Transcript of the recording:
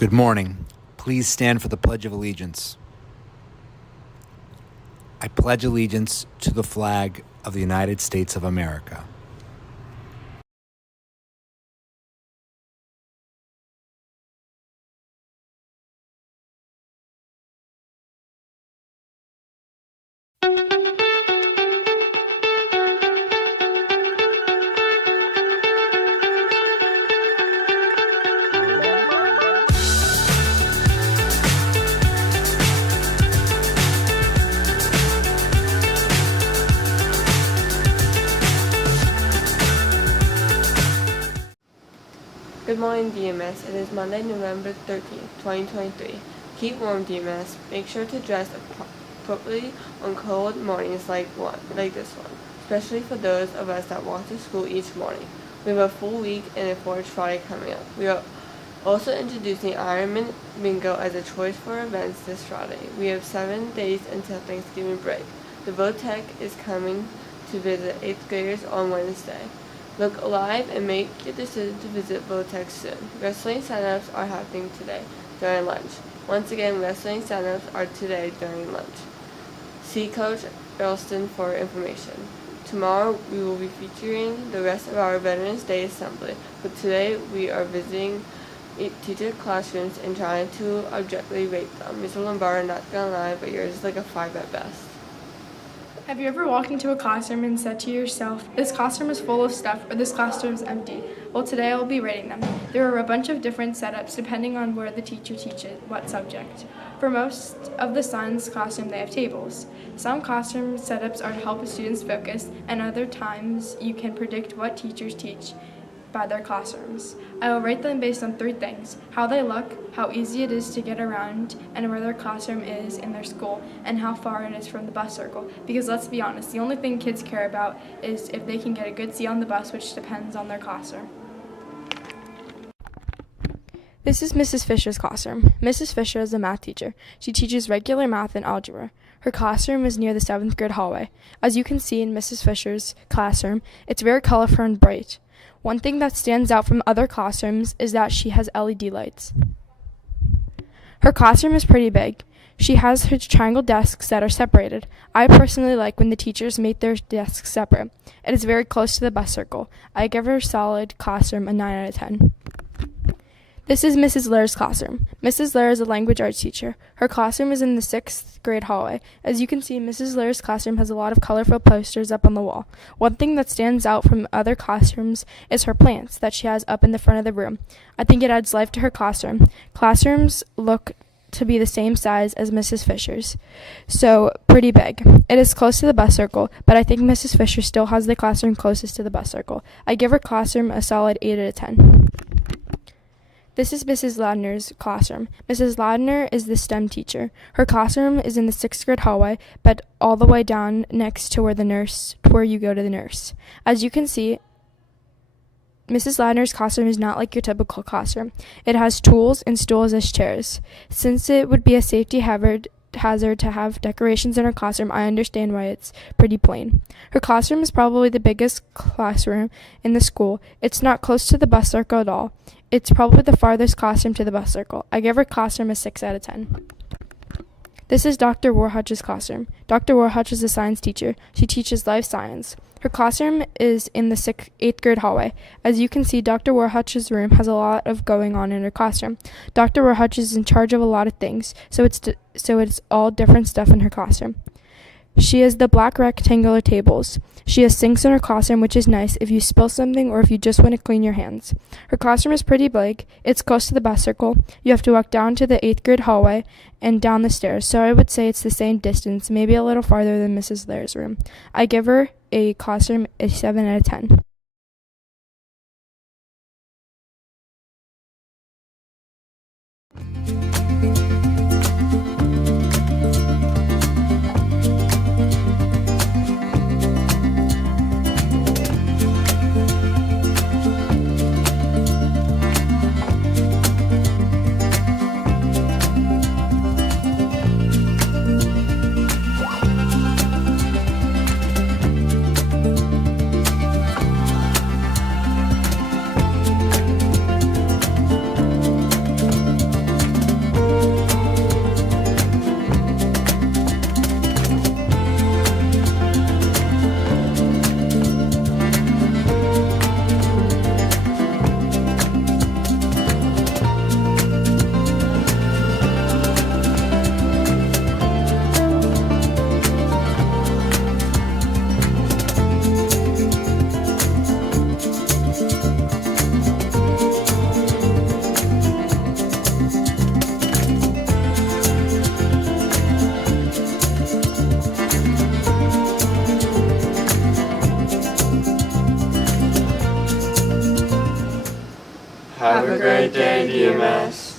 Good morning. Please stand for the Pledge of Allegiance. I pledge allegiance to the flag of the United States of America. Good morning, DMS. It is Monday, November 13th, 2023. Keep warm, DMS. Make sure to dress appropriately on cold mornings like this one, especially for those of us that walk to school each morning. We have a full week and a Forge Friday coming up. We are also introducing Ironman Bingo as a choice for events this Friday. We have 7 days until Thanksgiving break. The VOTEC is coming to visit 8th graders on Wednesday. Look alive and make your decision to visit VOTEC soon. Wrestling signups are happening today during lunch. Once again, wrestling signups are today during lunch. See Coach Earlston for information. Tomorrow we will be featuring the rest of our Veterans Day Assembly, but today we are visiting teacher classrooms and trying to objectively rate them. Mr. Lombard, not gonna lie, but yours is like a 5 at best. Have you ever walked into a classroom and said to yourself, this classroom is full of stuff or this classroom is empty? Well, today I'll be rating them. There are a bunch of different setups depending on where the teacher teaches what subject. For most of the science classroom, they have tables. Some classroom setups are to help students focus, and other times you can predict what teachers teach by their classrooms. I will rate them based on 3 things: how they look, how easy it is to get around, and where their classroom is in their school, and how far it is from the bus circle. Because let's be honest, the only thing kids care about is if they can get a good seat on the bus, which depends on their classroom. This is Mrs. Fisher's classroom. Mrs. Fisher is a math teacher. She teaches regular math and algebra. Her classroom is near the 7th grade hallway. As you can see in Mrs. Fisher's classroom, it's very colorful and bright. One thing that stands out from other classrooms is that she has LED lights. Her classroom is pretty big. She has her triangle desks that are separated. I personally like when the teachers make their desks separate. It is very close to the bus circle. I give her solid classroom a 9 out of 10. This is Mrs. Lair's classroom. Mrs. Lair is a language arts teacher. Her classroom is in the 6th grade hallway. As you can see, Mrs. Lair's classroom has a lot of colorful posters up on the wall. One thing that stands out from other classrooms is her plants that she has up in the front of the room. I think it adds life to her classroom. Classrooms look to be the same size as Mrs. Fisher's, so pretty big. It is close to the bus circle, but I think Mrs. Fisher still has the classroom closest to the bus circle. I give her classroom a solid 8 out of 10. This is Mrs. Ladner's classroom. Mrs. Ladner is the STEM teacher. Her classroom is in the 6th grade hallway, but all the way down next to where you go to the nurse. As you can see, Mrs. Ladner's classroom is not like your typical classroom. It has tools and stools as chairs. Since it would be a safety hazard to have decorations in her classroom, I understand why it's pretty plain. Her classroom is probably the biggest classroom in the school. It's not close to the bus circle at all. It's probably the farthest classroom to the bus circle. I give her classroom a 6 out of 10. This is Dr. Warhutch's classroom. Dr. Warhutch is a science teacher. She teaches life science. Her classroom is in the 8th grade hallway. As you can see, Dr. Warhutch's room has a lot of going on in her classroom. Dr. Warhutch is in charge of a lot of things, so it's all different stuff in her classroom. She has the black rectangular tables. She has sinks in her classroom, which is nice if you spill something or if you just want to clean your hands. Her classroom is pretty big. It's close to the bus circle. You have to walk down to the 8th grade hallway and down the stairs, so I would say it's the same distance, maybe a little farther than Mrs. Lair's room. I give her a classroom a 7 out of 10. Have a great day, DMS.